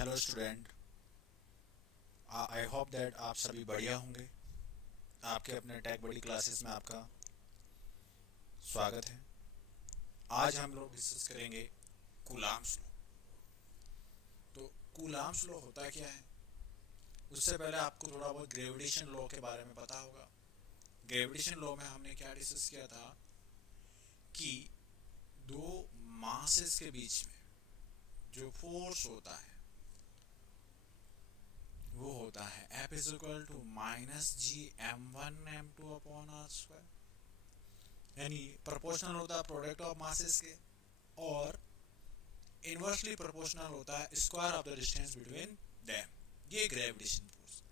Hello student, I hope that आप सभी बढ़िया होंगे। आपके अपने टेक बड़ी क्लासेस में आपका स्वागत है। आज हम लोग डिस्कस करेंगे कूलाम्स लॉ। तो कूलाम्स लॉ होता क्या है? उससे पहले आपको थोड़ा बहुत ग्रेविटेशन लॉ के बारे में पता होगा। ग्रेविटेशन लॉ में हमने क्या डिस्कस किया था कि दो मासेस के बीच में जो फोर्स होता है वो होता है F is equal to minus G m1 m2 upon R square. यानी प्रोपोर्शनल होता है प्रोडक्ट ऑफ मासेस के और इनवर्सली प्रोपोर्शनल होता है square of the distance between them. ये ग्रेविटेशन फोर्स।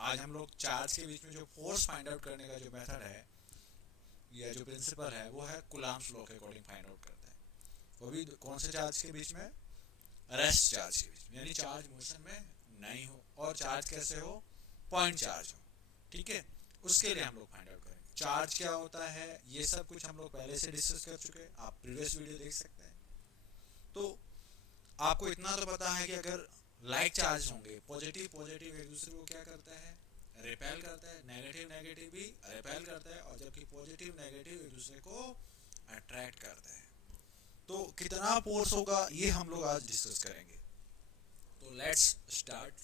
आज हम लोग चार्ज के बीच में जो फोर्स फाइंड आउट करने का जो मेथड है या जो प्रिंसिपल है वो है कूलाम्स लॉ के अकॉर्डिंग फाइंड आउट करता है। वो भी कौन से चार्ज के बीच में? रेस्ट चार्ज के बीच में, यानी चार्ज मोशन में नहीं हो और चार्ज कैसे हो? पॉइंट चार्ज हो। ठीक है, उसके लिए हम लोग फाइंड आउट करेंगे चार्ज क्या होता है। ये सब कुछ हम लोग पहले से डिस्कस कर चुके हैं, आप प्रीवियस वीडियो देख सकते हैं। तो आपको इतना तो पता है कि अगर लाइक चार्ज होंगे, पॉजिटिव पॉजिटिव एक दूसरे को क्या करता है? रिपेल करता है। नेगेटिव नेगेटिव भी रिपेल करता है और जबकि पॉजिटिव नेगेटिव एक दूसरे को अट्रैक्ट करता है। तो कितना फोर्स होगा ये हम लोग आज डिस्कस करेंगे। तो लेट्स स्टार्ट।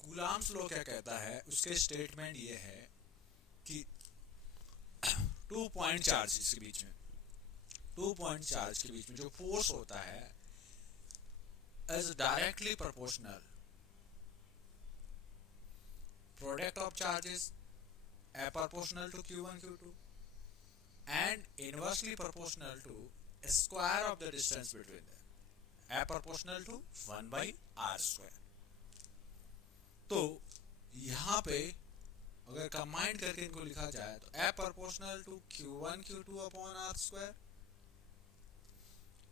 कूलाम्स लॉ क्या कहता है? उसके स्टेटमेंट ये है कि 2 पॉइंट चार्ज के बीच में, 2 पॉइंट चार्ज के बीच में जो फोर्स होता है is directly proportional product of charges a proportional to q1 q2 and inversely proportional to square of the distance between them a proportional to 1/r square. तो यहाँ पे अगर कंबाइन करके इनको लिखा जाए तो a proportional to q1 q2 upon r square.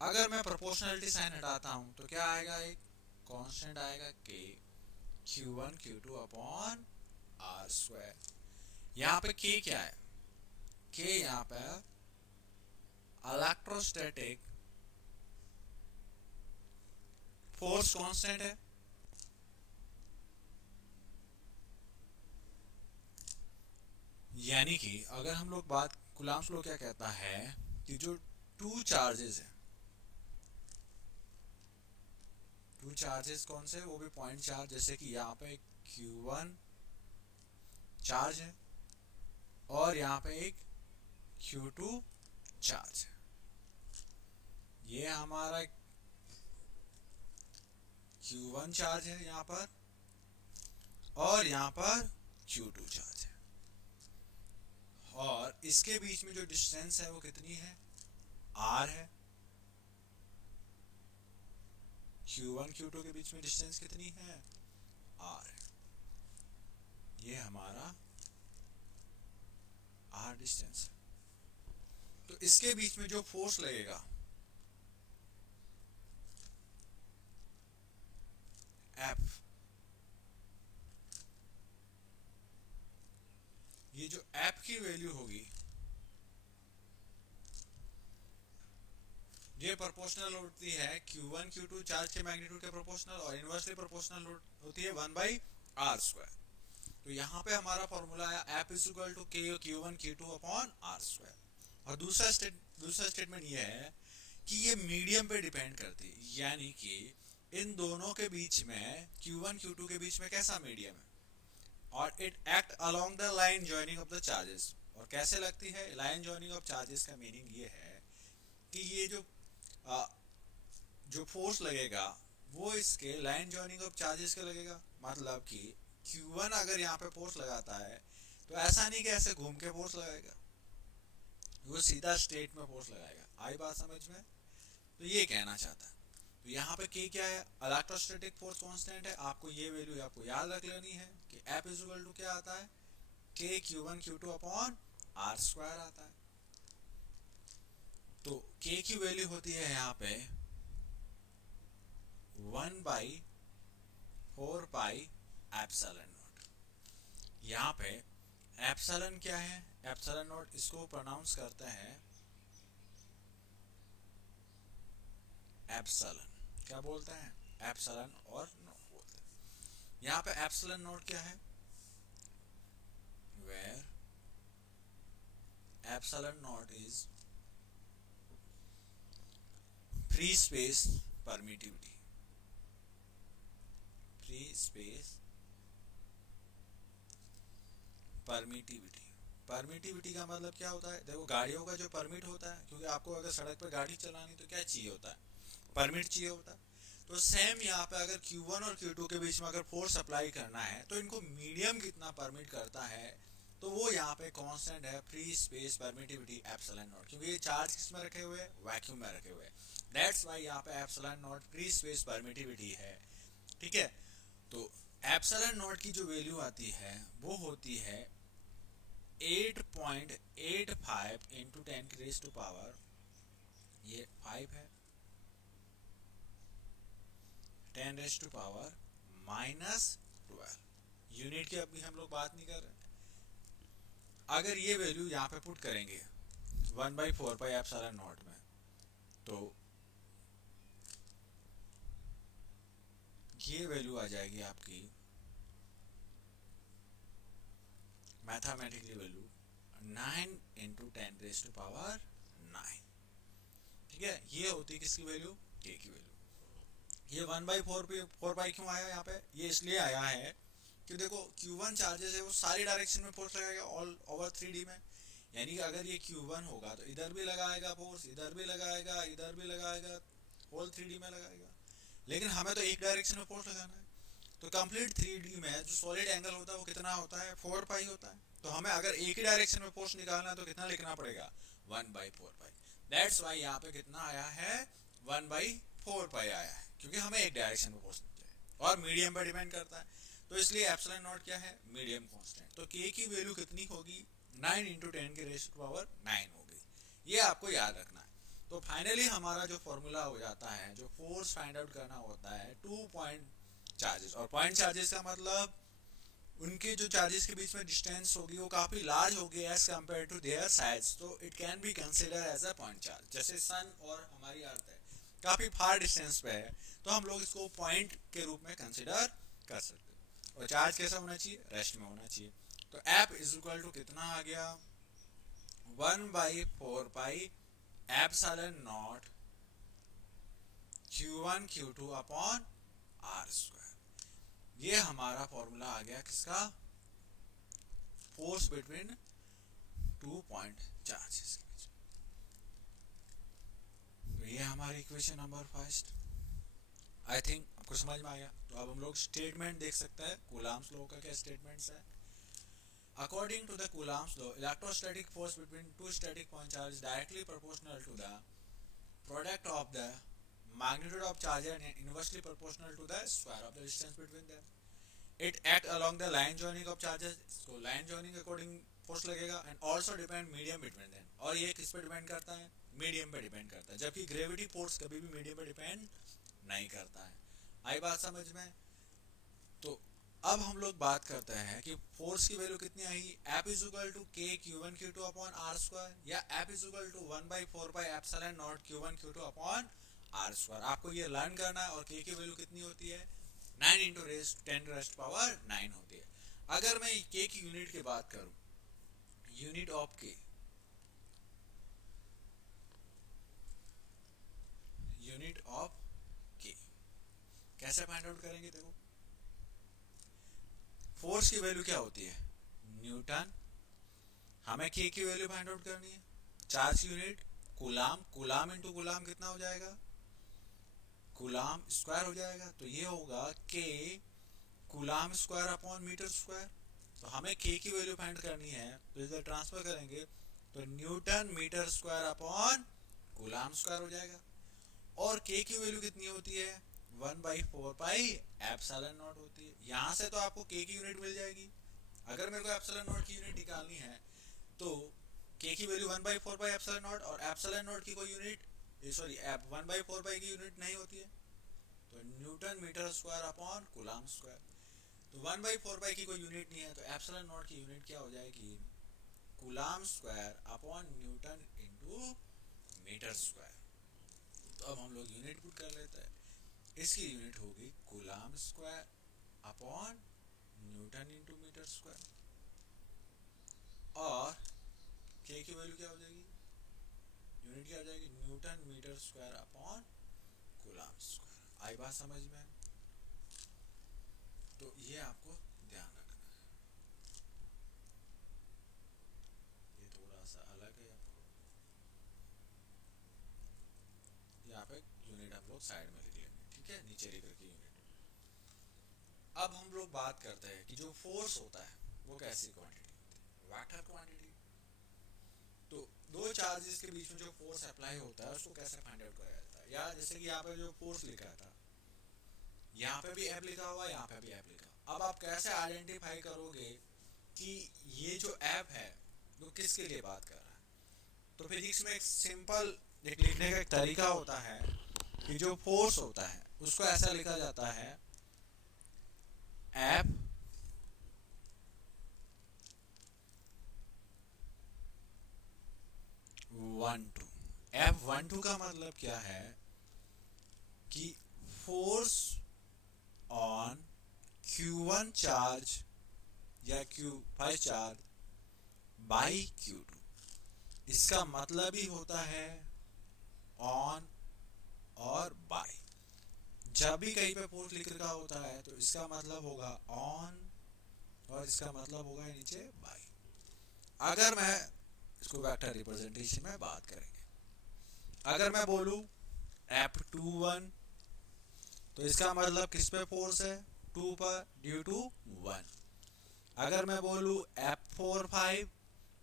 अगर मैं प्रोपोर्शनलिटी साइन हटाता हूं तो क्या आएगा? एक कांस्टेंट आएगा k q1 q2 upon r square. यहाँ पे k क्या है? k यहाँ पे इलेक्ट्रोस्टैटिक फोर्स कांस्टेंट है। यानी कि अगर हम लोग बात, कूलाम्स लॉ क्या कहता है कि जो 2 चार्जेस है, 2 चार्जेस कौन से? वो भी पॉइंट चार्ज। जैसे कि यहाँ पे एक q1 चार्ज है और यहाँ पे एक q2 चार्ज है। ये हमारा q1 चार्ज है यहाँ पर और यहाँ पर q2 चार्ज है। और इसके बीच में जो डिस्टेंस है वो कितनी है? r है। q1 q2 के बीच में डिस्टेंस कितनी है? r है। ये हमारा r डिस्टेंस है। तो इसके बीच में जो फोर्स लगेगा F, ये जो F की वैल्यू होगी ये प्रोपोर्शनल होती है q1 q2 चार्ज के मैग्नीट्यूड के प्रोपोर्शनल और इनवर्सली प्रोपोर्शनल होती है 1/r स्क्वायर। तो यहाँ पे हमारा फॉर्मूला है F is equal to k q1 q2 upon r square. और दूसरा स्टेटमेंट ये है कि ये मीडियम पे डिपेंड करती है, यानी कि इन दोनों के बीच में q1 q2 के बीच में कैसा मीडियम है और it act along the line joining of the charges. और कैसे लगती है? लाइन जॉइनिंग ऑफ चार्जेस का मीनिंग ये है कि ये जो फोर्स लगेगा वो इसके लाइन जॉइनिंग ऑफ चार्जेस के लगेगा। मतलब कि q1 अगर यहाँ पे फोर्स लगाता है तो ऐसा नहीं कि ऐसे घूम के फोर्स लगाएगा, वो सीधा स्ट्रेट में फोर्स लगाएगा। आई बात समझ में? तो ये कहना चाहता है। तो यहाँ पे k क्या है? इलेक्ट्रोस्टैटिक फोर्स कांस्टेंट है। आपको ये वैल्यू आपको याद रख लेनी है कि F इज इक्वल टू क्या आता है? k q1 q2 upon r square आता है। तो k की वैल्यू होती है यहाँ पे 1/4 पाई एप्सिलॉन नॉट। यहाँ पे एप्सिलॉन क्या है? एप्सिलॉन नॉट इसको प्रोनाउंस करते हैं एप्सिलॉन। क्या बोलते हैं? एप्सिलॉन और नॉट बोलते हैं। यहाँ पे एप्सिलॉन नॉट क्या है, where epsilon naught is free space permittivity. Free space permittivity. Permittivity का मतलब क्या होता है, देखो गाड़ियों का जो परमिट होता है, क्योंकि आपको अगर सड़क पर गाड़ी चलानी तो क्या चाहिए होता है, परमिट चाहिए होता है। तो सेम यहाँ पे अगर Q1 और Q2 के बीच में अगर फोर्स अप्लाई करना है तो इनको मीडियम कितना परमिट करता है, तो वो यहाँ पे कांस्टेंट है free space permittivity epsilon not, क्योंकि ये चार्ज किस में रखे हुए हैं, वैक्यूम में रखे हुए हैं। दैट्स व्हाई यहाँ पे epsilon not free space permittivity है, ठीक है। तो एप्सिलॉन नॉट की जो वैल्यू आती है वो होती है 8.85 इंटू 10 की रेज़ टू पावर, ये 5 है, 10 रेज़ टू पावर -12 यूनिट की अभी हम लोग बात नहीं कर रहे। अगर ये वैल्यू यहाँ पे पुट करेंगे 1/4 पाई एप्सिलॉन नॉट में, तो ये वैल्यू आ जाएगी आपकी mathematically value 9 into 10 raise to power 9, ठीक है। ये होती है किसकी वैल्यू, के की वैल्यू। ये 1/4 पाई क्यों आया यहाँ पे, ये इसलिए आया है कि देखो Q1 चार्जेस है वो सारी डायरेक्शन में फोर्स लगाएगा ऑल ओवर 3D में, यानी कि अगर ये Q1 होगा तो इधर भी लगाएगा फोर्स, इधर भी लगाएगा, इधर भी लगाएगा, होल 3D में लगाएगा। लेकिन हमें तो एक डायरेक्शन में फोर्स लगाना है, तो कंप्लीट 3D में जो सॉलिड एंगल होता है वो कितना होता है, 4 पाई होता है। तो हमें अगर एक ही डायरेक्शन में फोर्स निकालना है तो कितना लिखना पड़ेगा, 1/4 पाई। दैट्स वाई यहाँ पे कितना आया है, 1/4 पाई आया है, क्योंकि हमें एक डायरेक्शन में फोर्स चाहिए और मीडियम पर डिपेंड करता है। तो इसलिए एप्सिलॉन नॉट क्या है, मीडियम कांस्टेंट। तो के की वैल्यू कितनी होगी, 9 इंटू 10 की रेज़ टू पावर 9 होगी, ये आपको याद रखना है। तो फाइनली हमारा जो फॉर्मूला हो जाता है, जो फोर्स फाइंड आउट करना होता है 2 पॉइंट चार्जेस, और पॉइंट चार्जेस का मतलब उनके जो चार्जेस के बीच में डिस्टेंस होगी वो काफी लार्ज होगी as compare to their sides, तो it can be consider as a point charge. जैसे सन और हमारी अर्थ है काफी फार डिस्टेंस पे है, तो हम लोग इसको पॉइंट के रूप में कंसिडर कर सकते हैं। और चार्ज कैसा होना चाहिए, रेस्ट में होना चाहिए। तो एप इज इक्वल टू कितना आ गया, 1/4 pi epsilon naught Q1 Q2 upon r²। ये हमारा फॉर्मूला आ गया किसका, फोर्स बिटवीन 2 पॉइंट चार्जेस के बीच। तो ये हमारी equation number first, I think आपको समझ में आया। तो अब हम लोग स्टेटमेंट देख सकते हैं, कूलम्ब्स लॉ का क्या स्टेटमेंट्स है। According to the Coulomb's law, electrostatic force between two static point charges is directly proportional to the product of the magnitude of charge and inversely proportional to the square of the distance between them. It acts along the line joining of charges, so line joining according force लगेगा, and also depend medium between them। और ये किस पे depend करता है, medium पे depend करता है, जबकि ग्रेविटी फोर्स कभी भी मीडियम पे डिपेंड नहीं करता है। आई बात समझ में। तो अब हम लोग बात करते हैं कि फोर्स की वैल्यू कितनी आई, F is equal to K Q1 Q2 upon r², या F is equal to 1/4 pi epsilon naught Q1 Q2 upon r²। आपको ये लर्न करना है। और के की वैल्यू कितनी होती है, 9 इंटू 10 रेज़ टू पावर 9 होती है। अगर मैं के की यूनिट की बात करूं, यूनिट ऑफ के, यूनिट ऑफ के कैसे फाइंड आउट करेंगे, देखो फोर्स की वैल्यू क्या होती है, न्यूटन। हमें के की वैल्यू फाइंड आउट करनी है। Charge unit coulomb, coulomb into coulomb कितना हो जाएगा, कूलाम स्क्वायर हो जाएगा। तो ये होगा K coulomb square upon metre square. तो हमें के की वैल्यू फाइंड करनी है, तो इधर ट्रांसफर करेंगे तो newton metre square upon coulomb square हो जाएगा। और के की वैल्यू कितनी होती है, 1/4 पाई एप्सिलॉन नॉट होती है। यहां से तो आपको के की यूनिट मिल जाएगी। अगर मेरे को एप्सिलॉन नॉट की यूनिट निकालनी है तो के की वैल्यू 1/4 पाई एप्सिलॉन नॉट, और एप्सिलॉन नॉट की कोई यूनिट, सॉरी 1/4 पाई की यूनिट नहीं होती है, तो newton metre square upon coulomb square. तो 1/4 पाई की कोई यूनिट नहीं है, तो एप्सिलॉन नॉट की यूनिट क्या हो जाएगी, coulomb square upon newton into metre square. तो अब हम लोग यूनिट पुट कर लेते हैं। इसकी यूनिट होगी coulomb square upon newton into metre square, और के की वैल्यू क्या हो जाएगी, यूनिट क्या हो जाएगी, newton metre square upon coulomb square. आई बात समझ में? तो ये आपको ध्यान रखना है, ये थोड़ा सा अलग है आपको, यहाँ पे यूनिट हम लोग साइड में लिख लेंगे, ठीक है, नीचे लिख रखी यूनिट। अब हम लोग बात करते हैं कि जो फोर्स होता है वो कैसी क्वांटिटी होती है, वेक्टर क्वांटिटी। तो दो चार्जेस के बीच में जो फोर्स अप्लाई होता है उसको कैसे फाइंड आउट करा जाता है, या जैसे कि यहाँ पे जो फोर्स लिखा था, यहाँ पे भी एफ लिखा हुआ, यहाँ पे भी एफ लिखा हुआ। अब आप कैसे आइडेंटिफाई करोगे कि ये जो एफ है वो किसके लिए बात कर रहा है? तो फिजिक्स में एक सिंपल एक लिखने का एक तरीका होता है कि जो फोर्स होता है उसको ऐसा लिखा जाता है एफ F12 का मतलब क्या है कि फोर्स ऑन Q1 चार्ज या Q5 चार्ज बाई Q2, इसका मतलब ही होता है ऑन और बाई। जब भी कहीं पे फोर्स लिख रखा होता है तो इसका मतलब होगा ऑन और इसका मतलब होगा नीचे बाई। अगर मैं इसको वेक्टर रिप्रेजेंटेशन में बात करेंगे, अगर मैं बोलूं F21 तो इसका मतलब किस पे फोर्स है, 2 पर ड्यू टू 1। अगर मैं बोलूं F45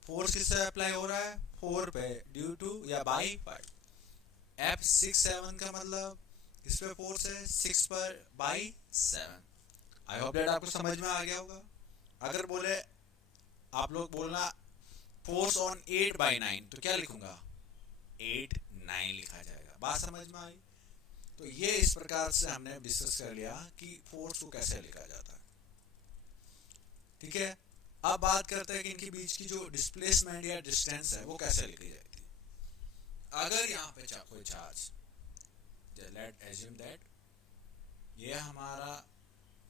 फोर्स किससे अप्लाई हो रहा है, 4 पे ड्यू टू या बाई 5। F67 का मतलब किस पे फोर्स है, 6 पर बाई 7। आई होप दैट आपको समझ में आ गया होगा। अगर बोले आप लोग बोलना फोर्स ऑन 8/9 तो क्या लिखूंगा, 8/9 लिखा जाएगा। बात समझ में आई? तो ये इस प्रकार से हमने डिस्कस कर लिया कि फोर्स को कैसे लिखा जाता है, ठीक है। अब बात करते हैं कि इनके बीच की जो डिस्प्लेसमेंट या डिस्टेंस है वो कैसे लिखी जाती है। अगर यहाँ पे कोई चार्ज, लेट एज्यूम दैट ये हमारा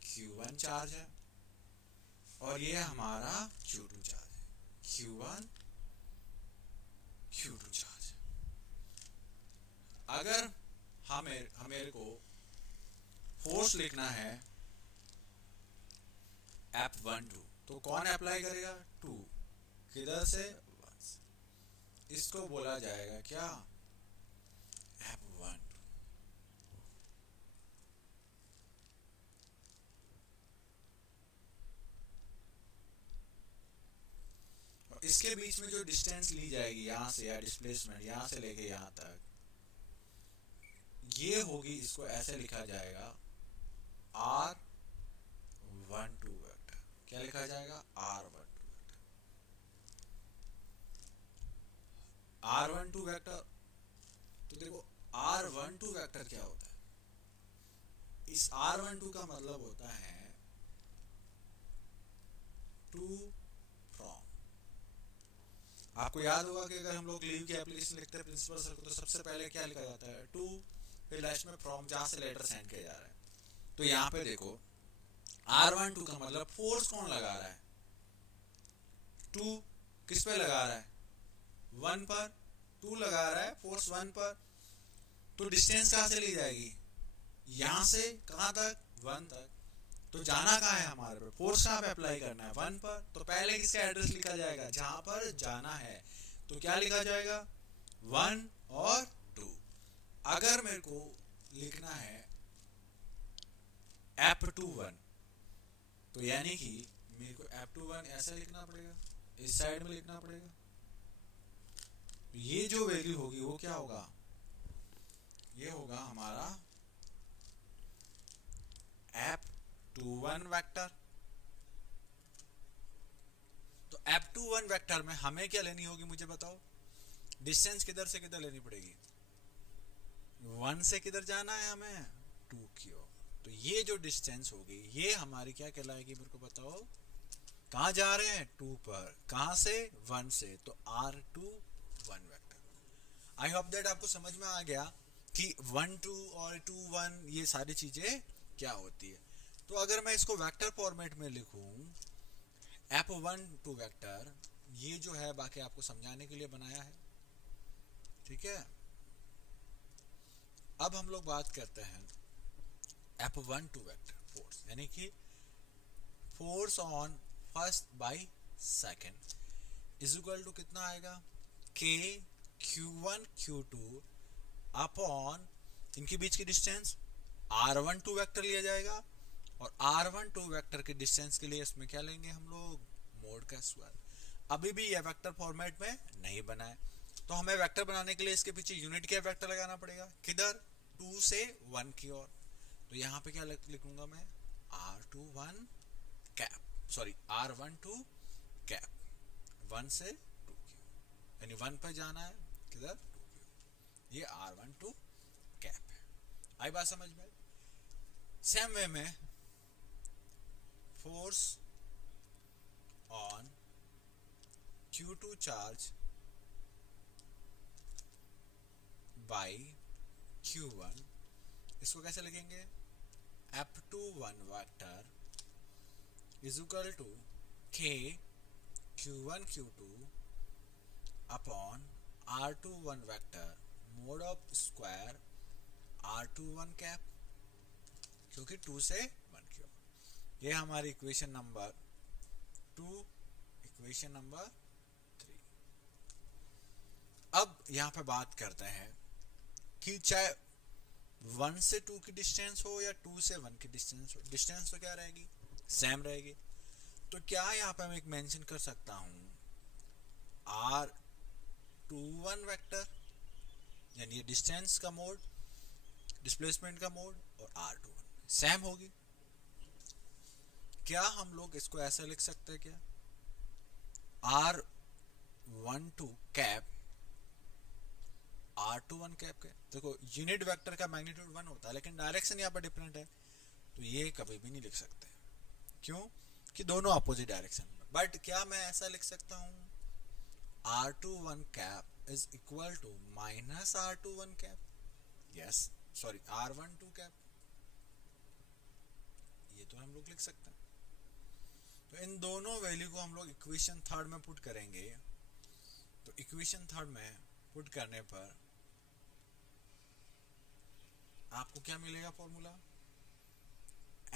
Q1 चार्ज है और ये हमारा Q2 चार्ज है, Q1 Q2 चार्ज। अगर हमें को फोर्स लिखना है F12 तो कौन अप्लाई करेगा, 2 किधर से, 1 से। इसको बोला जाएगा क्या, F12। और इसके बीच में जो डिस्टेंस ली जाएगी यहाँ से, या डिस्प्लेसमेंट यहाँ से लेके यहाँ तक, ये होगी, इसको ऐसे लिखा जाएगा R12 वेक्टर। क्या लिखा जाएगा, R12 वेक्टर। R12 वेक्टर, तो देखो R12 वेक्टर क्या होता है, इस R12 का मतलब होता है टू फ्रॉम। आपको याद होगा कि अगर हम लोग लीव की एप्लीकेशन लिखते हैं प्रिंसिपल सर को तो सबसे पहले क्या लिखा जाता है, टू, फिर लास्ट में फ्रॉम, जहां से लेटर सेंड किया जा रहा है। तो यहाँ पे देखो R12 का मतलब फोर्स कौन लगा रहा है, 2 किस पे लगा रहा है, 1 पर, 2 लगा रहा है फोर्स 1 पर। तो डिस्टेंस कहां से ली जाएगी, यहां से कहां तक, 1 तक। तो जाना कहां है हमारे पे, फोर्स कहां पे अप्लाई करना है, 1 पर। तो पहले किसका एड्रेस लिखा जाएगा, जहां पर जाना है। तो क्या लिखा जाएगा, 1 और 2। अगर मेरे को लिखना है F21 तो यानी कि मेरे को F21 ऐसे लिखना पड़ेगा, इस साइड में लिखना पड़ेगा। ये जो वैल्यू होगी वो क्या होगा, ये होगा हमारा F21 वेक्टर। तो F21 वेक्टर में हमें क्या लेनी होगी, मुझे बताओ, डिस्टेंस किधर से किधर लेनी पड़ेगी, 1 से किधर जाना है हमें, 2 की ओर। तो ये जो डिस्टेंस होगी ये हमारी क्या कहलाएगी, मेरे को बताओ, कहां जा रहे हैं, 2 पर, कहां से, 1 से। तो R21 vector. I hope that आपको समझ में आ गया कि 1 2 और 2 1 ये सारी चीजें क्या होती है। तो अगर मैं इसको वेक्टर फॉर्मेट में लिखूं, F1 2 वेक्टर, ये जो है बाकी आपको समझाने के लिए बनाया है, ठीक है। अब हम लोग बात करते हैं F1 2 वेक्टर फोर्स, यानी कि force on first by second is equal to कितना आएगा, K Q1 Q2 अपॉन इनके बीच की डिस्टेंस R12 वेक्टर लिया जाएगा, और R12 वेक्टर के डिस्टेंस के लिए इसमें क्या लेंगे हम लोग, मोड का स्क्वायर। अभी भी यह वेक्टर फॉर्मेट में नहीं बना है, तो हमें वेक्टर बनाने के लिए इसके पीछे यूनिट क्या वेक्टर लगाना पड़ेगा, किधर, 2 से 1 की ओर। तो यहाँ पे क्या लिखूंगा मैं, R21 cap, sorry R12 cap, 1 से 2 की, यानी 1 पर जाना है, किधर, 2 की ओर। ये R12 कैप है। आई बात समझ में। सेम वे में force on Q2 charge by Q1, इसको कैसे लिखेंगे, F21 vector is equal to K Q1 Q2 upon R21 vector mod of square R21 cap, क्योंकि 2 से 1 की ओर। ये हमारी इक्वेशन नंबर 2, इक्वेशन नंबर 3। अब यहां पे बात करते हैं कि चाहे 1 से 2 की डिस्टेंस हो या 2 से 1 की डिस्टेंस हो, डिस्टेंस तो क्या रहेगी, सेम रहेगी। तो क्या यहाँ पे मैं एक मेंशन कर सकता हूं, R21 वेक्टर, यानी डिस्टेंस का मोड, डिस्प्लेसमेंट का मोड, और R21 सेम होगी। क्या हम लोग इसको ऐसा लिख सकते हैं क्या, R12 कैप R21 कैप के, देखो यूनिट वेक्टर का मैग्नीट्यूड 1 होता है, लेकिन डायरेक्शन यहाँ पर डिफरेंट है, तो ये कभी भी नहीं लिख सकते। क्यों, कि दोनों अपोजिट डायरेक्शन में। बट क्या मैं ऐसा लिख सकता हूँ, R21 cap is equal to minus R21 cap, yes, sorry R12 cap, ये तो हम लोग लिख सकते हैं। तो इन दोनों वैल्यू को हम लोग इक्वेशन थर्ड में पुट करेंगे। तो इक्वेशन थर्ड में पुट करने पर आपको क्या मिलेगा formula,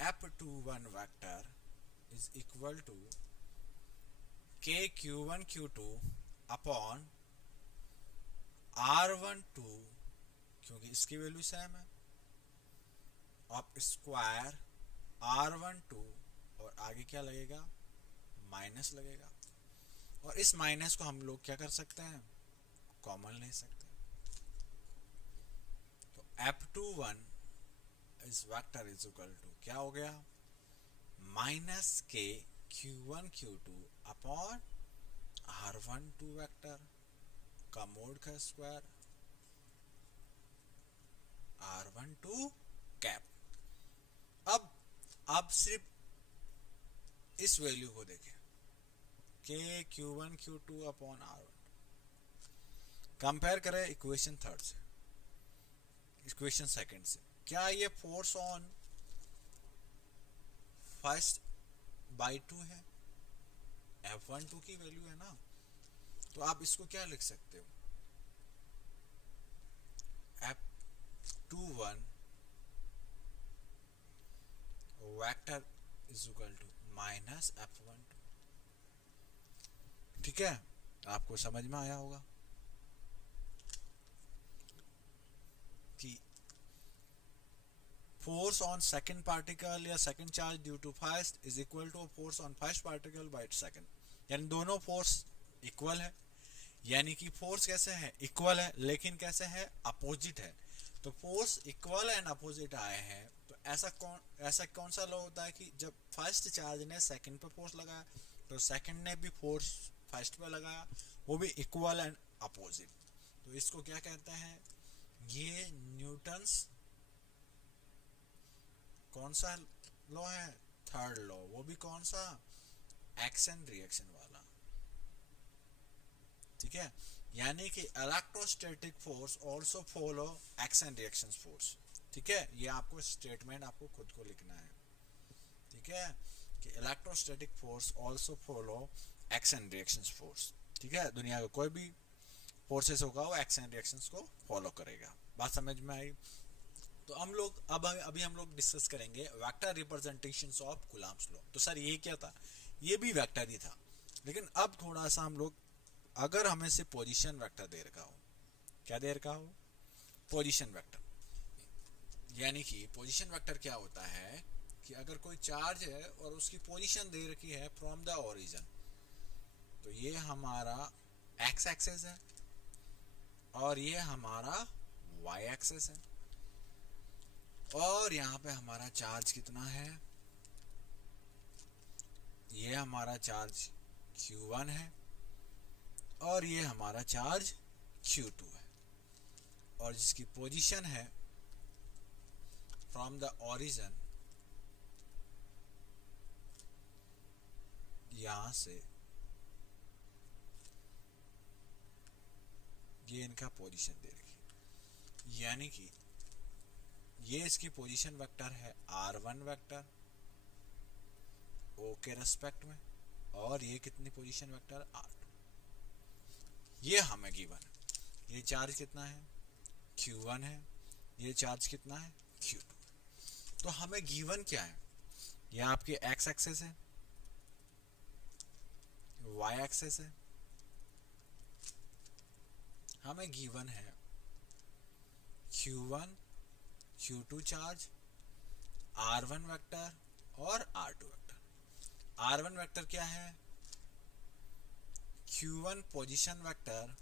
F21 vector is equal to K Q1 Q2 upon R12, क्योंकि इसकी वैल्यू सेम है, ऑफ स्क्वायर R12, और आगे क्या लगेगा, माइनस लगेगा, और इस माइनस को हम लोग क्या कर सकते हैं, कॉमन ले सकते हैं। तो F21 इस वेक्टर इज इक्वल टू क्या हो गया, minus K Q1 Q2 upon R12 vector का मोड का स्क्वायर R12 कैप। अब आप सिर्फ इस वैल्यू को देखें, K Q1 Q2 upon R12, compare करें इक्वेशन थर्ड से, इक्वेशन सेकंड से। क्या ये फोर्स ऑन फर्स्ट बाई 2 है, F12 की वैल्यू है ना, तो आप इसको क्या लिख सकते हो, F21 vector is equal to minus F12। ठीक है, आपको समझ में आया होगा कि फोर्स ऑन सेकंड पार्टिकल या second charge due to first is equal to force on first particle by second, यानी दोनों फोर्स इक्वल है। यानी कि फोर्स कैसे है, इक्वल है, लेकिन कैसे है, अपोजिट है। तो फोर्स इक्वल एंड अपोजिट आए हैं, तो ऐसा कौन सा लॉ होता है कि जब फर्स्ट चार्ज ने सेकंड पे फोर्स लगाया, तो सेकंड ने भी फोर्स फर्स्ट पे लगाया, वो भी इक्वल एंड अपोजिट। तो इसको क्या कहते हैं, ये न्यूटन्स कौन सा लॉ है, थर्ड लॉ, वो भी कौन सा, एक्शन रिएक्शन वाला। ठीक है, यानी कि electrostatic force also follow action reaction force. ठीक है, ये आपको स्टेटमेंट आपको खुद को लिखना है। ठीक है, कि electrostatic force also follow action reaction force. ठीक है, दुनिया का कोई भी फोर्सेस होगा वो एक्शन रिएक्शंस को फॉलो करेगा। बात समझ में आई? तो हम लोग अभी हम लोग डिस्कस करेंगे vector representations of Coulomb's law. तो सर ये क्या था? ये भी वेक्टर ही था, लेकिन अब थोड़ा सा हम लोग, अगर हमें से पोजीशन वेक्टर दे रखा हो, क्या दे रखा हो? Position vector. यानी कि पोजीशन वेक्टर क्या होता है कि अगर कोई चार्ज है और उसकी पोजीशन दे रखी है फ्रॉम द ओरिजिन, तो ये हमारा एक्स एक्सेस है और ये हमारा वाई एक्सेस है, और यहाँ पे हमारा चार्ज कितना है? ये हमारा चार्ज Q1 है और ये हमारा चार्ज Q2 है, और जिसकी पोजीशन है फ्रॉम द ओरिजिन, यहां से ये इनका पोजीशन दे रखी, यानी कि ये इसकी पोजीशन वेक्टर है R1 वेक्टर O के रेस्पेक्ट में, और ये कितनी पोजीशन वेक्टर R2। ये हमें गिवन है। ये चार्ज कितना है? Q1 है। ये चार्ज कितना है? Q2। तो हमें गिवन क्या है? ये आपके एक्स एक्सेस है, वाई एक्सेस है। हमें गिवन है Q1 Q2 charge, R1 vector और R2 वेक्टर। R1 वेक्टर क्या है? Q1 position vector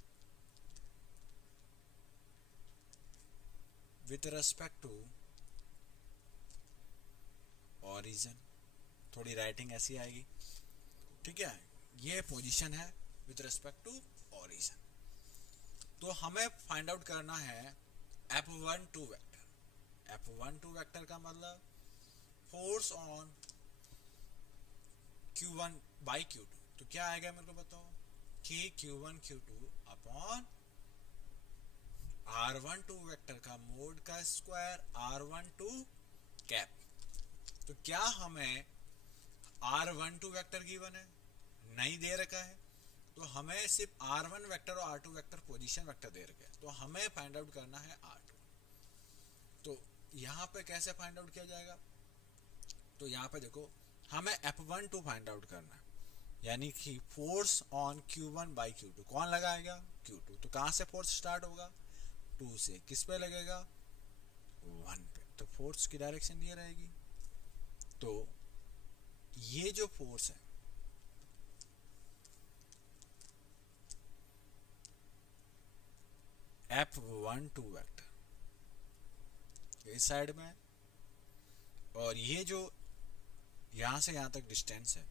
with respect to origin. थोड़ी राइटिंग ऐसी आएगी। ठीक है, ये पोजीशन है विथ रेस्पेक्ट टू ओरिजिन। तो हमें फाइंड आउट करना है F12 वेक्टर। F12 वेक्टर का मतलब force on Q1 by Q2। तो क्या आएगा मेरे को बताओ? कि Q1 Q2 upon R12 vector का मोड का स्क्वायर R12 कैप। तो क्या हमें R12 वेक्टर गिवन है? नहीं दे रखा है। तो हमें सिर्फ R1 वेक्टर और R2 वेक्टर पोजीशन वेक्टर दे रखे हैं। तो हमें फाइंड आउट करना है R2। तो यहाँ पे कैसे फाइंड आउट किया जाएगा? तो यहाँ पे देखो, हमें F12 फाइंड आउट करना है, यानी कि force on Q1 by Q2 कौन लगाएगा? Q2। तो कहाँ से फोर्स स्टार्ट होगा? 2 से। किस पे लगेगा? 1 पे। तो फोर्स की डायरेक्शन ये रहेगी। तो ये जो फोर्स है F12 वेक्टर इस साइड में, और ये जो यहां से यहां तक डिस्टेंस है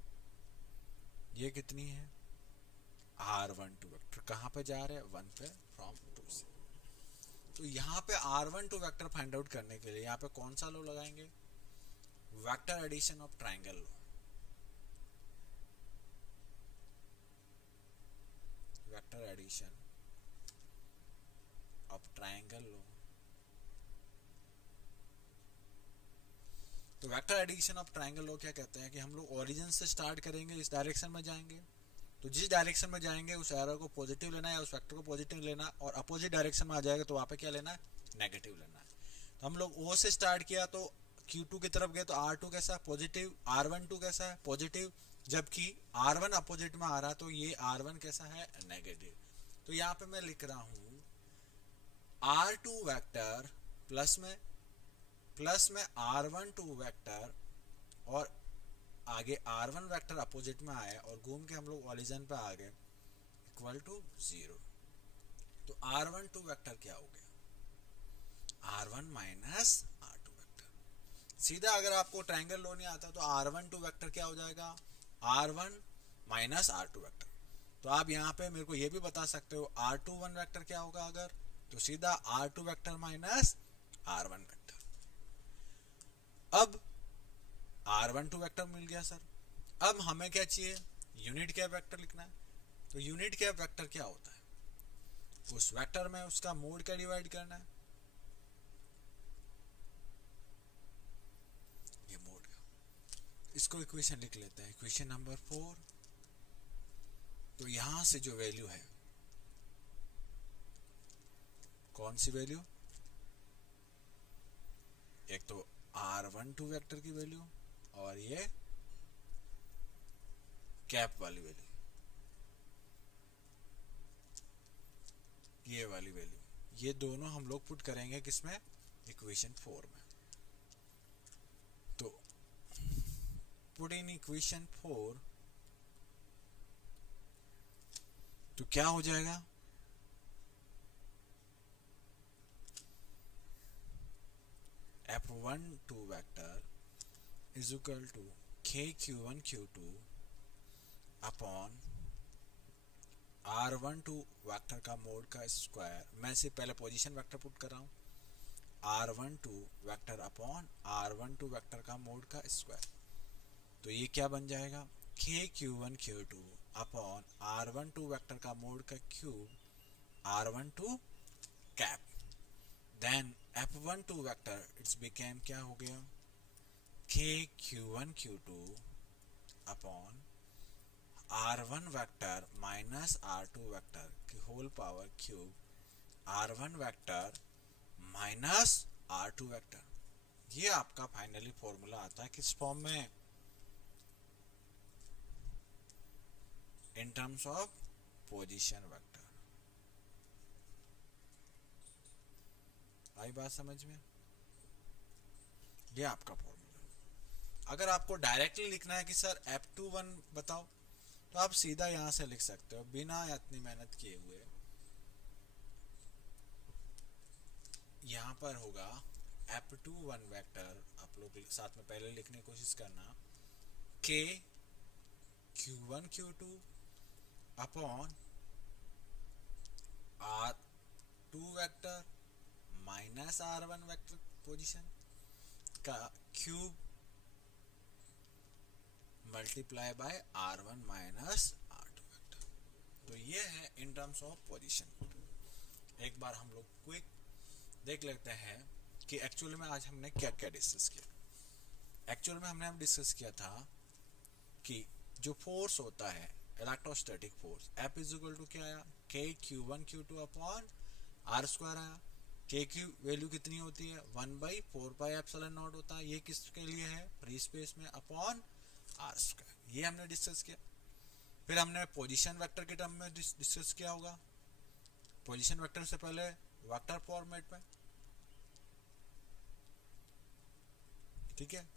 ये कितनी है? R12 वेक्टर कहां पे जा रहे हैं? 1 पे फ्रॉम 2 से। तो यहाँ पे R12 वेक्टर फाइंड आउट करने के लिए यहाँ पे कौन सा लॉ लगाएंगे? Vector addition of triangle law. Vector addition of triangle law. तो vector addition of triangle law क्या कहते हैं कि हम लोग ओरिजिन से स्टार्ट करेंगे, इस डायरेक्शन में जाएंगे, तो जिस डायरेक्शन में जाएंगे उस एरो को पॉजिटिव लेना है या उस वेक्टर को पॉजिटिव लेना, और अपोजिट डायरेक्शन में आ जाएगा तो वहां पे क्या लेना है? नेगेटिव लेना है। तो हम लोग O से स्टार्ट किया तो Q2 की तरफ गए तो R2 कैसा है? पॉजिटिव। R12 कैसा है? पॉजिटिव। जबकि R1 अपोजिट में आ रहा तो ये R1 कैसा है? नेगेटिव। तो यहाँ पे मैं लिख रहा हूं R2 वेक्टर प्लस में R12 वेक्टर, और आगे R1 वेक्टर अपोजिट में आए और घूम के हम लोग ओरिजिन पे आ गए, इक्वल टू 0। तो R12 वेक्टर क्या हो गया? R1 minus R2 vector. सीधा अगर आपको ट्रायंगल लॉ नहीं आता तो R12 वेक्टर क्या हो जाएगा? R1 minus R2 vector. तो आप यहाँ पे मेरे को ये भी बता सकते हो R21 वेक्टर क्या होगा अगर? तो सीधा R2 vector minus R1 vector. अब R12 वेक्टर मिल गया सर। अब हमें क्या चाहिए? यूनिट कैप वेक्टर लिखना है। तो यूनिट कैप वेक्टर क्या होता है? उस वेक्टर में उसका मोड क्या डिवाइड करना है, ये मोड का। इसको इक्वेशन लिख लेते हैं, इक्वेशन नंबर 4। तो यहां से जो वैल्यू है, कौन सी वैल्यू, एक तो r12 वेक्टर की वैल्यू और ये कैप वाली वैल्यू, ये वाली वैल्यू, ये दोनों हम लोग पुट करेंगे किसमें, इक्वेशन 4 में। तो पुट इन इक्वेशन 4, तो क्या हो जाएगा, f12 vector is equal to kq1 q2 upon r12 vector का मोड का स्क्वायर। मैं से पहले पोजीशन वेक्टर पुट कर रहा हूं, r12 vector upon r12 vector का मोड का स्क्वायर। तो ये क्या बन जाएगा, kq1 q2 upon r12 vector का मोड का cube r12 cap. Then f12 vector it's became क्या हो गया, kq1 q2 upon r1 vector minus r2 vector की whole power cube r1 vector minus r2 vector. ये आपका फाइनली फॉर्मूला आता है किस फॉर्म में, in terms of position vector. आई बात समझ में, ये आपका फॉर्मूला। अगर आपको डायरेक्टली लिखना है कि सर f21 बताओ, तो आप सीधा यहां से लिख सकते हो बिना इतनी मेहनत किए हुए। यहां पर होगा f21 वेक्टर, आप लोग साथ में पहले लिखने की कोशिश करना, k q1 q2 upon r2 vector minus r1 vector position का cube multiply by r1 minus r2 vector. तो ये है इन टर्म्स ऑफ पोजीशन। एक बार हम लोग क्विक देख लेते हैं कि एक्चुअली में आज हमने क्या क्या डिस्कस किया। एक्चुअल में हमने डिस्कस किया था कि जो फोर्स होता है electrostatic force, F is equal to क्या आया, k q1 q2 upon r square आया। k की वैल्यू कितनी होती है, 1/4 पाई एप्सिलॉन नॉट होता है। ये किसके लिए है, फ्री स्पेस में, अपॉन r स्क्वायर। ये हमने डिस्कस किया। फिर हमने पोजीशन वेक्टर के टर्म में डिस्कस किया होगा, पोजीशन वेक्टर से पहले वेक्टर फॉर्मेट में, ठीक है।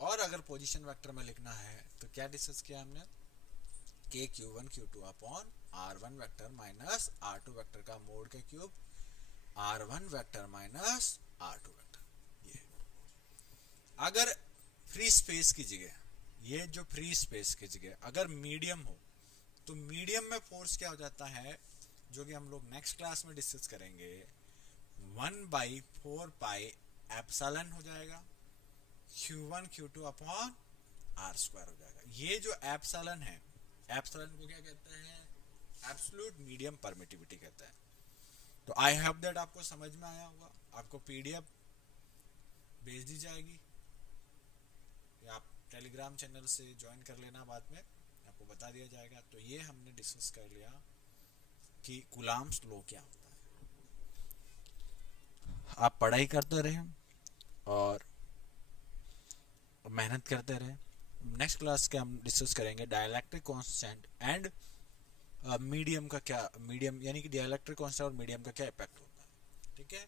और अगर पोजीशन वेक्टर में लिखना है तो क्या डिस्कस किया हमने, k q1 q2 upon r1 vector minus r2 vector का मोड का cube r1 vector minus r2 vector. ये अगर फ्री स्पेस की जगह, ये जो फ्री स्पेस की जगह अगर मीडियम हो, तो मीडियम में फोर्स क्या हो जाता है, जो कि हम लोग नेक्स्ट क्लास में डिस्कस करेंगे, 1/4 पाई एप्सिलॉन हो जाएगा q1 q2 upon r square हो जाएगा। ये जो एप्सिलॉन है, एप्सिलॉन को क्या कहते हैं, एब्सोल्यूट मीडियम परमिटिविटी कहते हैं। तो आई होप दैट आपको समझ में आया होगा। आपको पीडीएफ भेज दी जाएगी, या आप टेलीग्राम चैनल से ज्वाइन कर लेना, बाद में आपको बता दिया जाएगा। तो ये हमने डिस्कस कर लिया कि कूलम्ब्स लॉ क्या होता है। आप पढ़ाई करते रहें और मेहनत करते रहें। नेक्स्ट क्लास के हम डिस्कस करेंगे डाइलेक्ट्रिक कांस्टेंट एंड मीडियम का क्या, मीडियम यानी कि डाइलेक्ट्रिक कांस्टेंट और मीडियम का क्या इफेक्ट होता है, ठीक है।